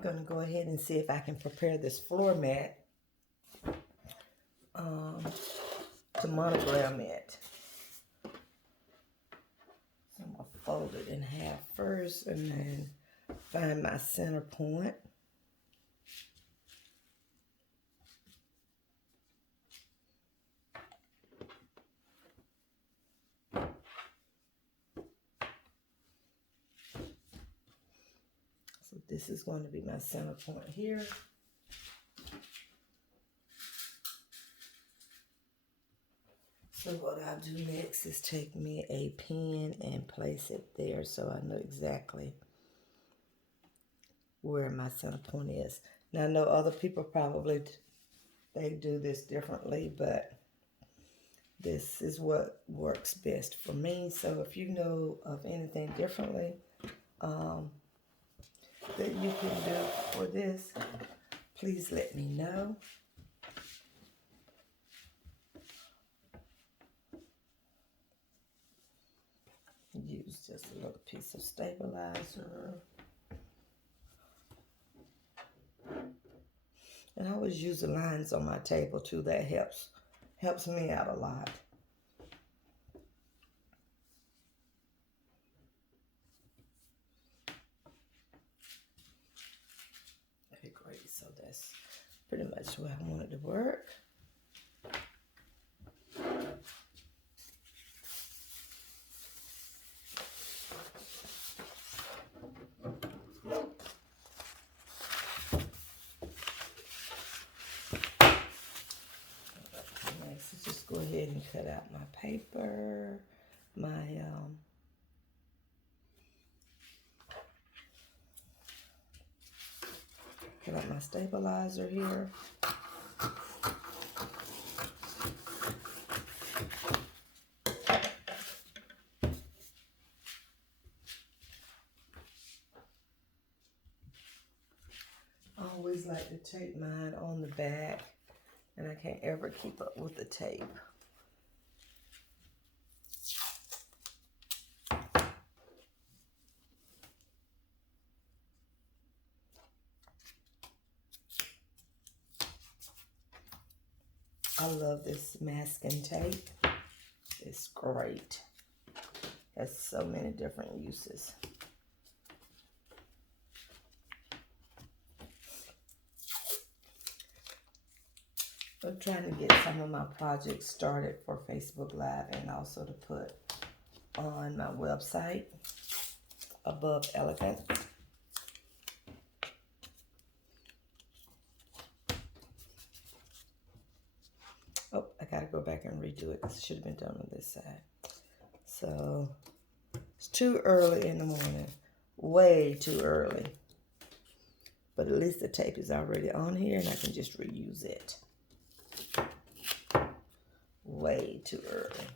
I'm going to go ahead and see if I can prepare this floor mat to monogram it. So I'm going to fold it in half first and then find my center point. So this is going to be my center point here. So what I'll do next is take me a pen and place it there so I know exactly where my center point is. Now I know other people probably, they do this differently, but this is what works best for me. So if you know of anything differently that you can do for this, please let me know. Use just a little piece of stabilizer. And I always use the lines on my table too. That helps me out a lot. Okay, great. So that's pretty much where I want it to work. Next, just go ahead and cut out my paper, cut out my stabilizer here. I always like to tape mine on the back, and I can't ever keep up with the tape. I love this masking tape. It's great. Has so many different uses. I'm trying to get some of my projects started for Facebook Live and also to put on my website, Above Elegant. Oh, I gotta go back and redo it because it should have been done on this side. So it's too early in the morning, way too early. But at least the tape is already on here and I can just reuse it. Way too early.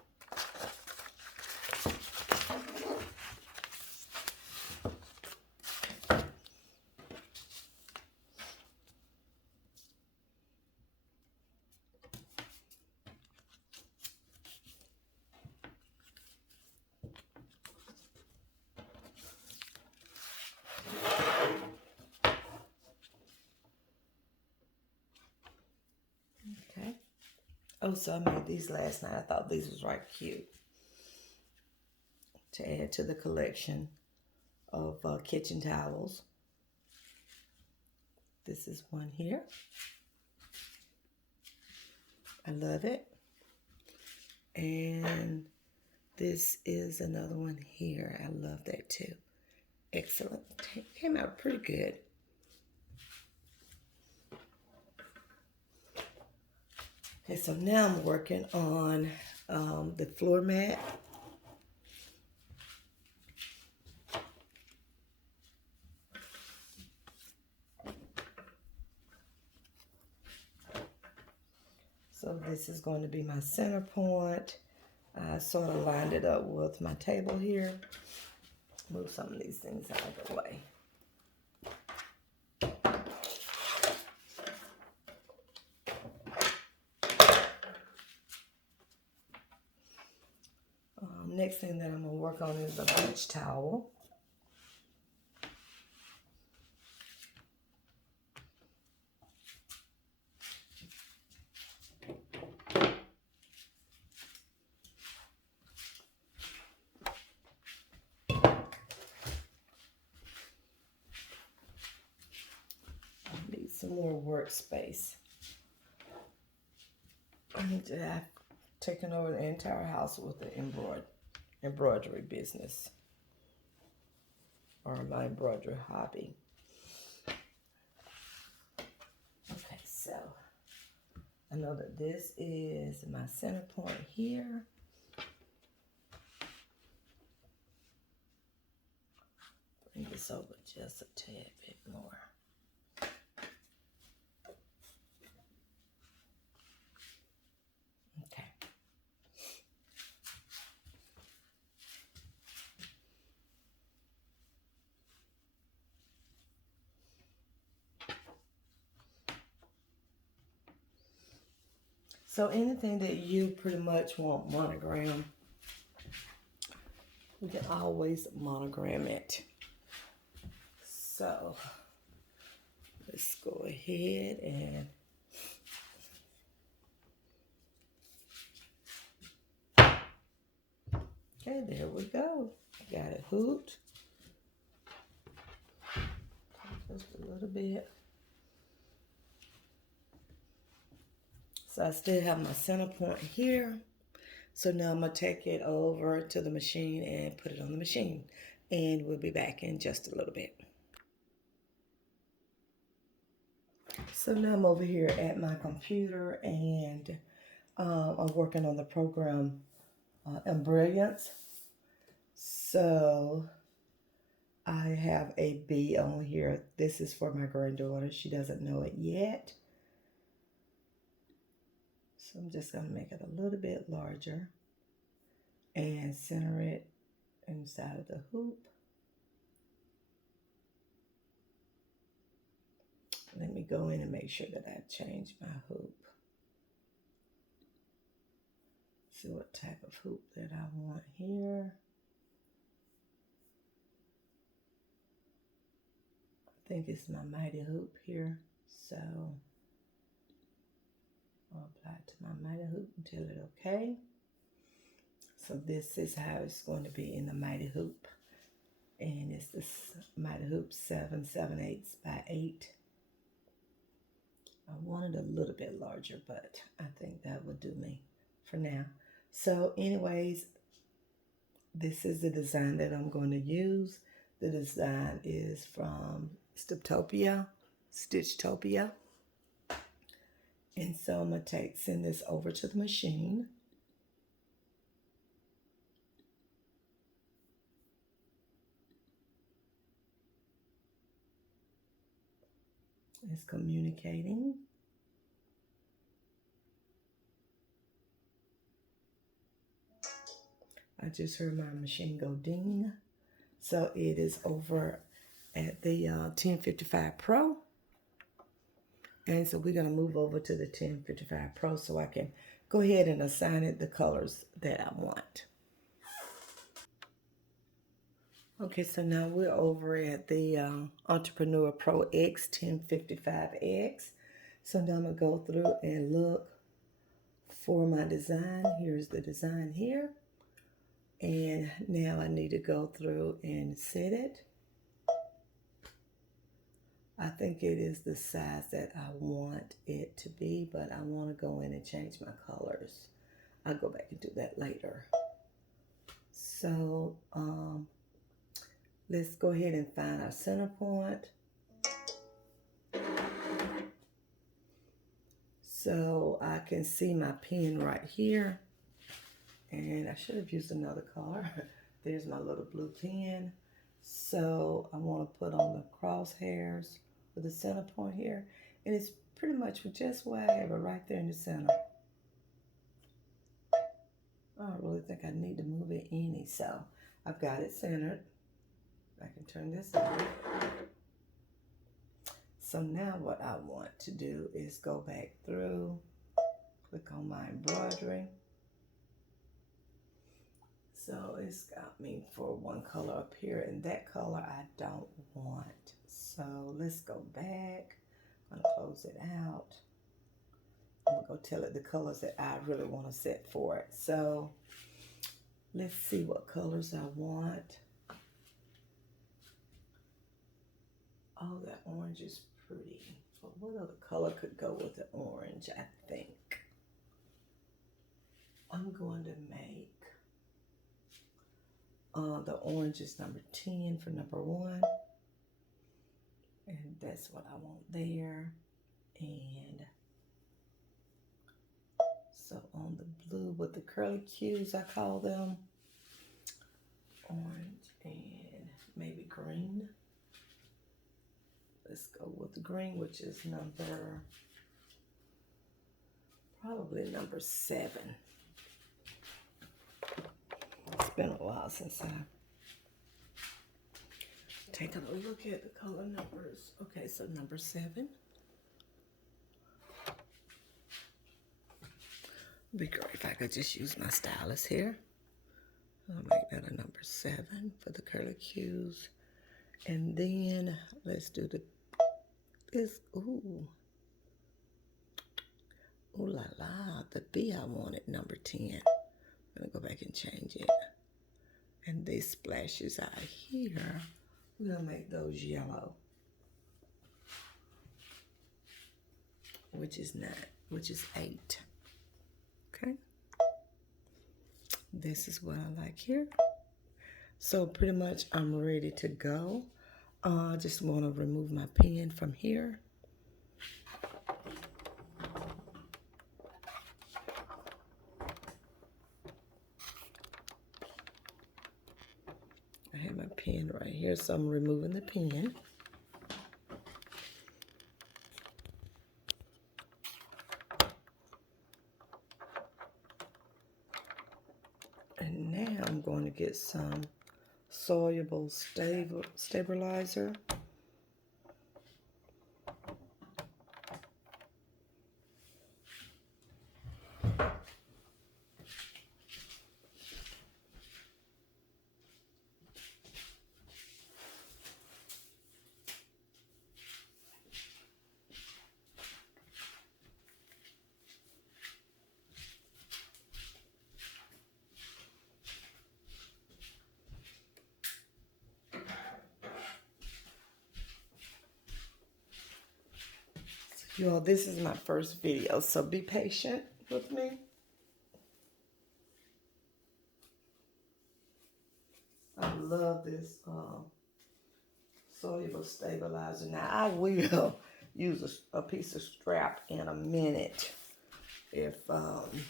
Okay. Oh, so I made these last night. I thought these was right cute to add to the collection of kitchen towels. This is one here. I love it. And this is another one here. I love that too. Excellent. Came out pretty good. Okay, so now I'm working on the floor mat. So this is going to be my center point. I sort of lined it up with my table here. Move some of these things out of the way. Next thing that I'm going to work on is a beach towel. some more workspace. I've taken over the entire house with the embroidery business, or my embroidery hobby. Okay, so I know that this is my center point here. Bring this over just a tad bit more. Okay. So anything that you pretty much want monogram, we can always monogram it. So let's go ahead and okay, there we go. Got it hooped. Just a little bit. So I still have my center point here. So now I'm going to take it over to the machine and put it on the machine. And we'll be back in just a little bit. So now I'm over here at my computer and I'm working on the program Embroidery. So I have a B on here. This is for my granddaughter. She doesn't know it yet. So I'm just going to make it a little bit larger and center it inside of the hoop. Let me go in and make sure that I change my hoop. See what type of hoop that I want here. I think it's my mighty hoop here. So I'll apply it to my mighty hoop and tell it okay. So this is how it's going to be in the mighty hoop. And it's this mighty hoop 7/7/8 by 8. I want it a little bit larger, but I think that would do me for now. So anyways, this is the design that I'm going to use. The design is from Stitchtopia. And so I'm going to send this over to the machine. It's communicating. I just heard my machine go ding. So it is over at the 1055 Pro. And so we're going to move over to the 1055 Pro so I can go ahead and assign it the colors that I want. Okay, so now we're over at the Entrepreneur Pro X 1055X. So now I'm going to go through and look for my design. Here's the design here. And now I need to go through and set it. I think it is the size that I want it to be, but I want to go in and change my colors. I'll go back and do that later. So let's go ahead and find our center point. So I can see my pen right here. And I should have used another color. There's my little blue pen. So I want to put on the crosshairs for the center point here. And it's pretty much just where I have it right there in the center. I don't really think I need to move it any. So I've got it centered. I can turn this on. So now what I want to do is go back through, click on my embroidery. So it's got me for one color up here, and that color I don't want. So let's go back. I'm gonna close it out. I'm gonna go tell it the colors that I really want to set for it. So let's see what colors I want. Oh, that orange is pretty. What other color could go with the orange? I think I'm going to make the orange is number 10 for number 1. And that's what I want there. And so on the blue with the curly cues, I call them, orange and maybe green. Let's go with the green, which is probably number 7. It's been a while since I taken a look at the color numbers. Okay, so number 7. It'd be great if I could just use my stylus here. I'll make that a number 7 for the curly cues. And then let's do this, ooh la la, the B I wanted number 10. I'm gonna go back and change it. And these splashes out here, we're gonna make those yellow. Which is 8. Okay. This is what I like here. So pretty much I'm ready to go. I just want to remove my pen from here. I have my pen right here, so I'm removing the pen. And now I'm going to get some soluble stabilizer. You all, this is my first video, so be patient with me. I love this soluble stabilizer. Now, I will use a piece of strap in a minute if and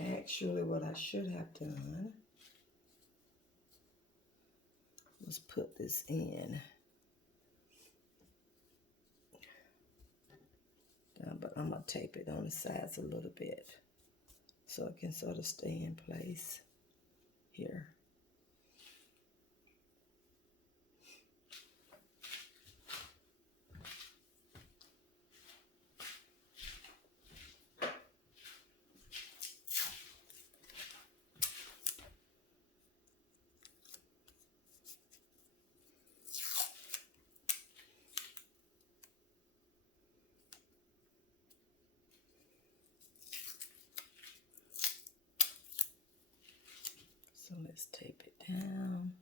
actually what I should have done was put this in. But I'm going to tape it on the sides a little bit so it can sort of stay in place here. So let's tape it down.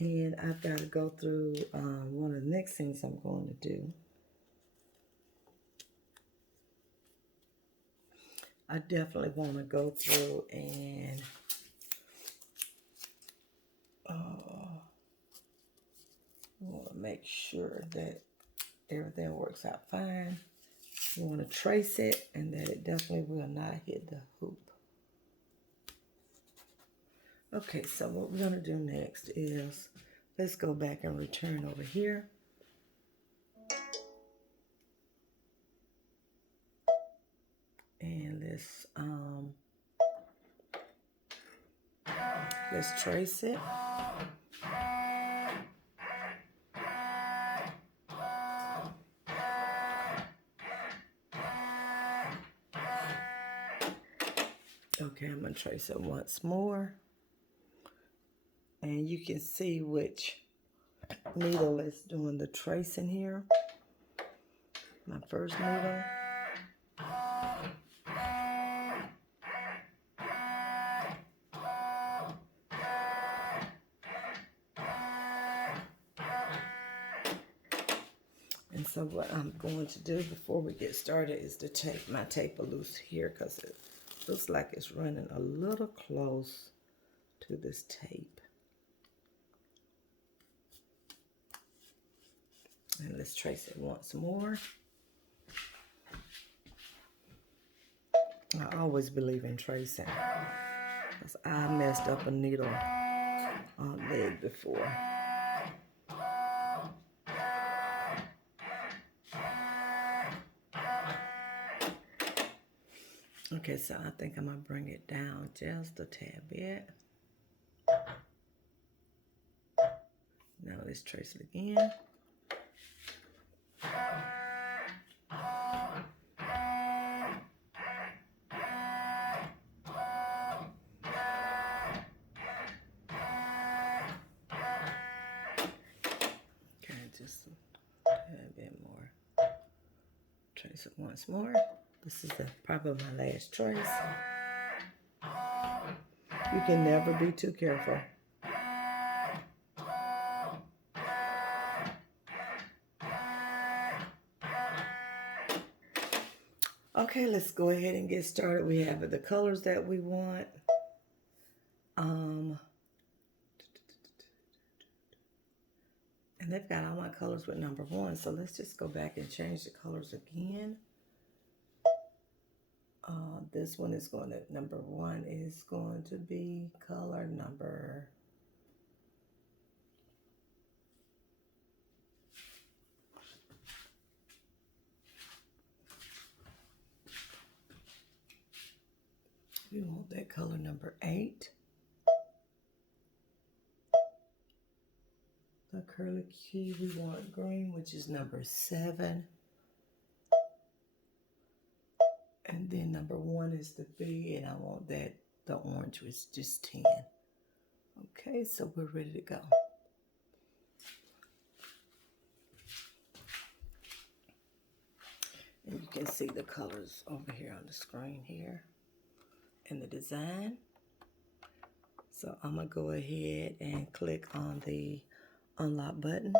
And I've got to go through one of the next things I'm going to do. I definitely want to go through and I want to make sure that everything works out fine. You want to trace it and that it definitely will not hit the hoop. Okay, so what we're going to do next is, let's go back and return over here. let's trace it. Okay, I'm going to trace it once more. And you can see which needle is doing the tracing here. My first needle. And so what I'm going to do before we get started is to take my tape loose here, because it looks like it's running a little close to this tape. And let's trace it once more. I always believe in tracing, because I messed up a needle leg before. Okay, so I think I'm going to bring it down just a tad bit. Now let's trace it again. Okay, just a tad bit more. Trace it once more. This is probably my last trace. You can never be too careful. Okay, let's go ahead and get started. We have the colors that we want. And they've got all my colors with number 1. So let's just go back and change the colors again. This one is going to, number 1 is going to be color number... We want that color number 8. The curly key, we want green, which is number 7. And then number 1 is the B, and I want that, the orange was just 10. Okay, so we're ready to go. And you can see the colors over here on the screen here and the design. So I'm going to go ahead and click on the unlock button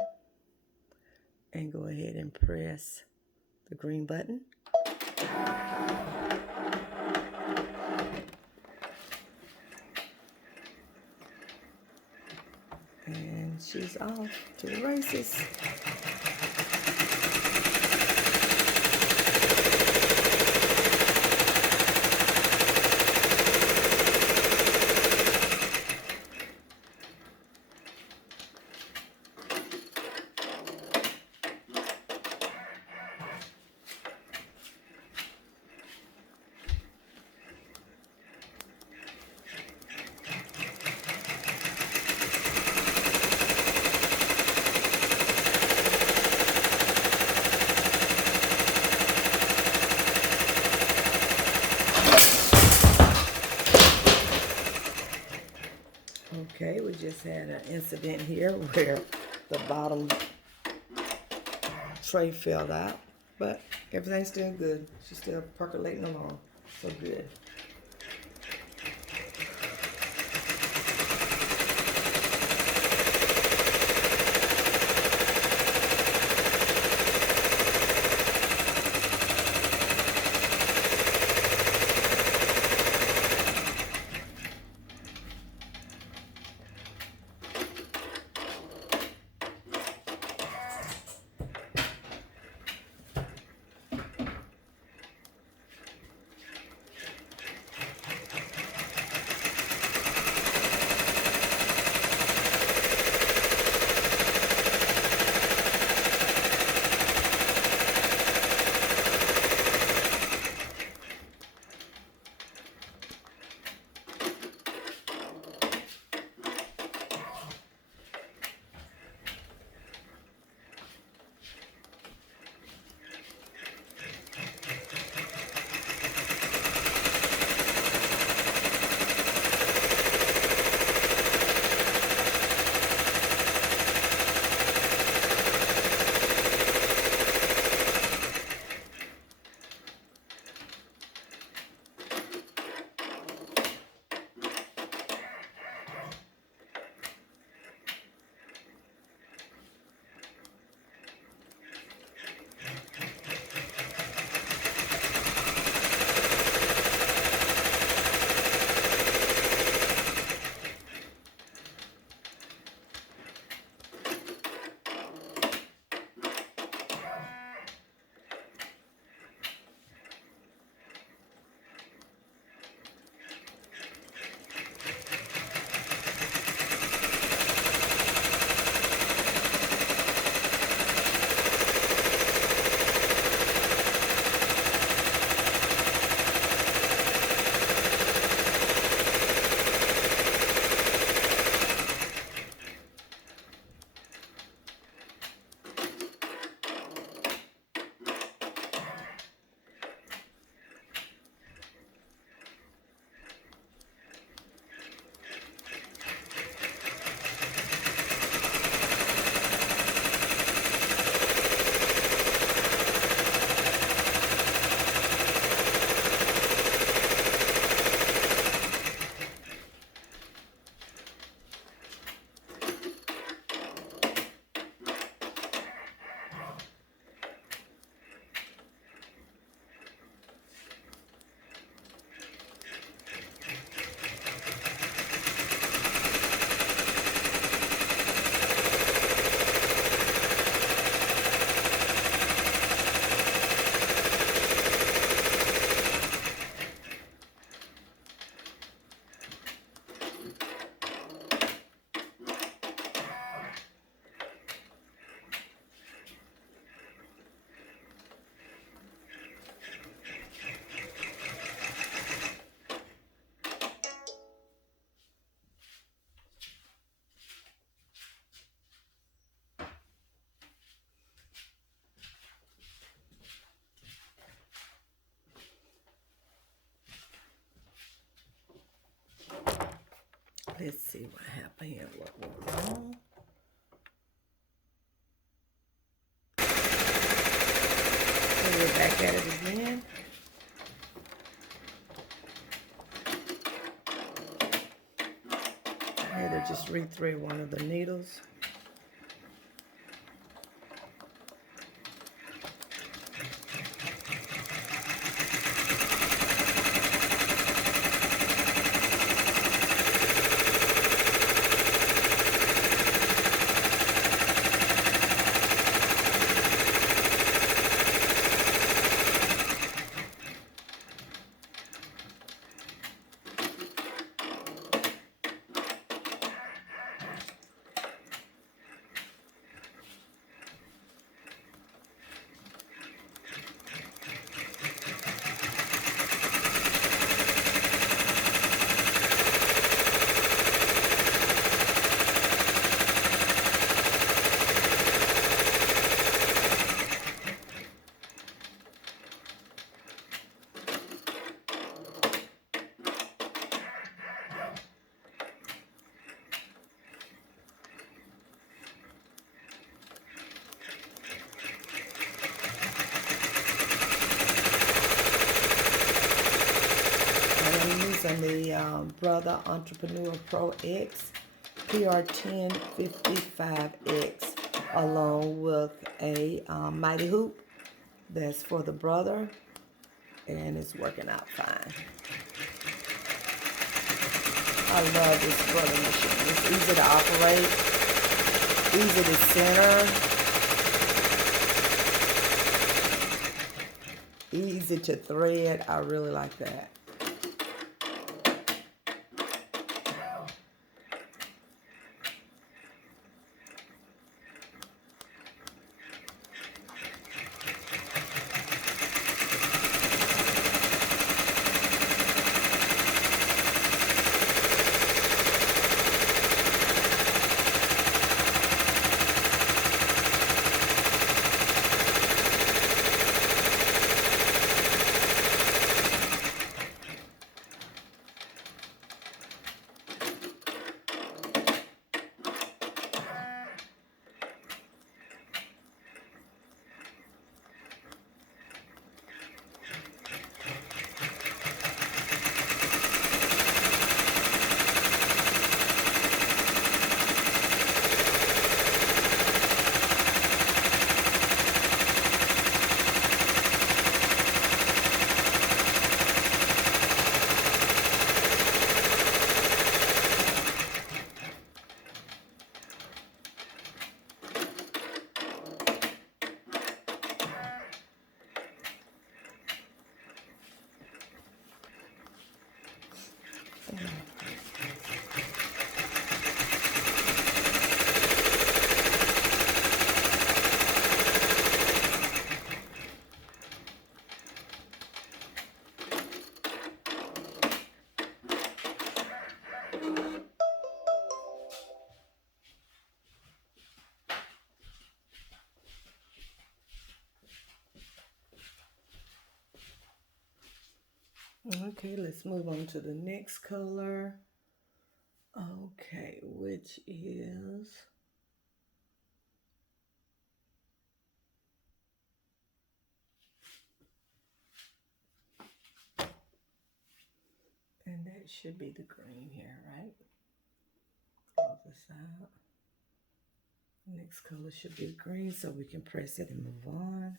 and go ahead and press the green button. And she's off to the races. Okay, we just had an incident here where the bottom tray fell out, but everything's still good. She's still percolating along, so good. Let's see what happened here. What went wrong? So we're back at it again. I had to just re-thread one of the needles. Using the Brother Entrepreneur Pro X PR1055X along with a Mighty Hoop that's for the brother, and it's working out fine. I love this brother machine. It's easy to operate, easy to center, easy to thread. I really like that. Okay, let's move on to the next color. Okay, which is and that should be the green here, right? Close this out. Next color should be green, so we can press it and move on.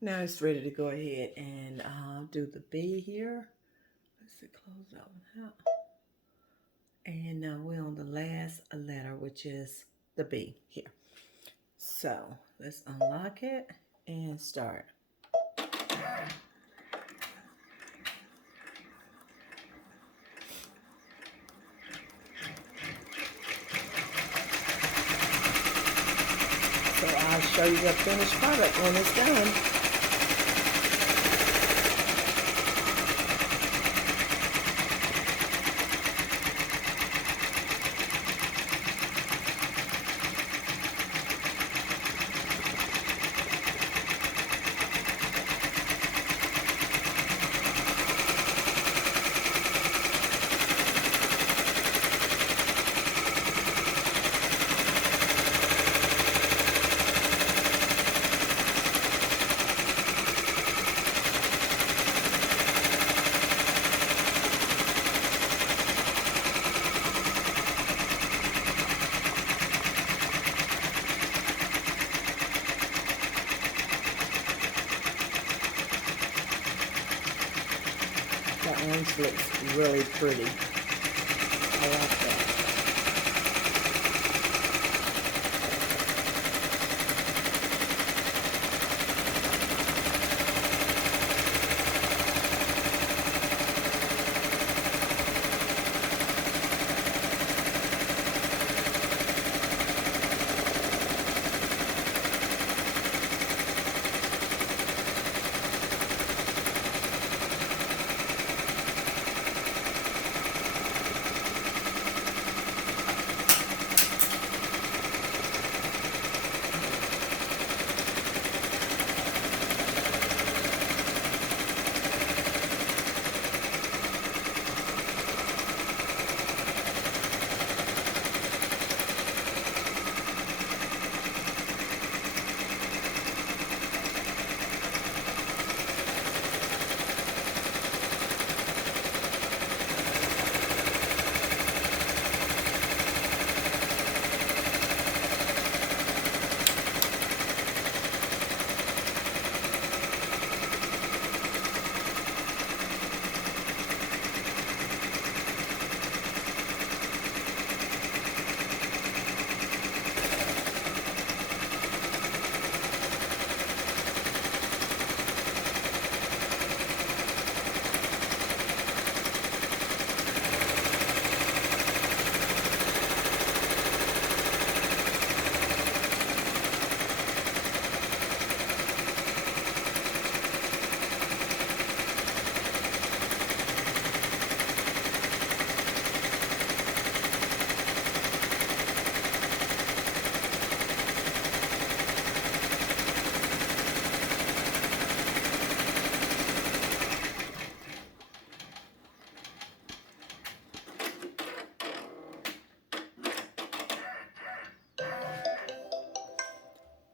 Now it's ready to go ahead and do the B here. Let's see, close that one out. And now we're on the last letter, which is the B here. So let's unlock it and start. So I'll show you the finished product when it's done. The orange looks really pretty. I like that.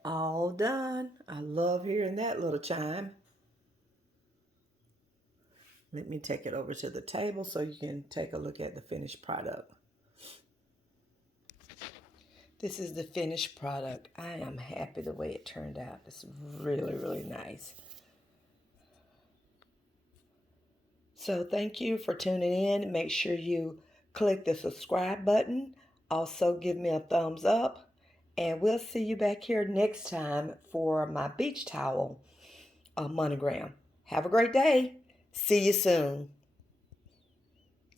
All done. I love hearing that little chime. Let me take it over to the table so you can take a look at the finished product. This is the finished product. I am happy the way it turned out. It's really, really nice. So thank you for tuning in. Make sure you click the subscribe button. Also give me a thumbs up. And we'll see you back here next time for my beach towel monogram. Have a great day. See you soon.